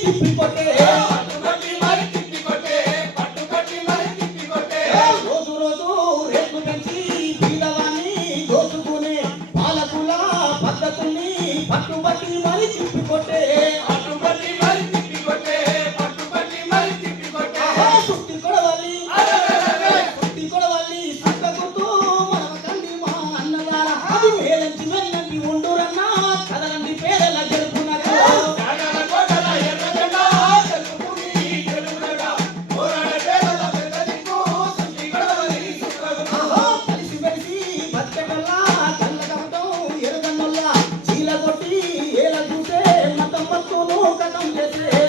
de picoteiro. దోహదం చేసే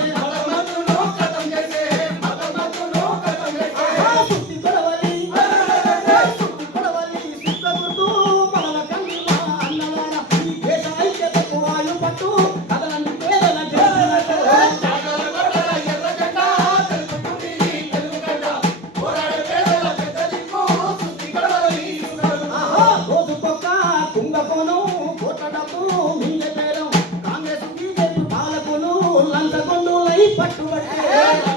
chuva que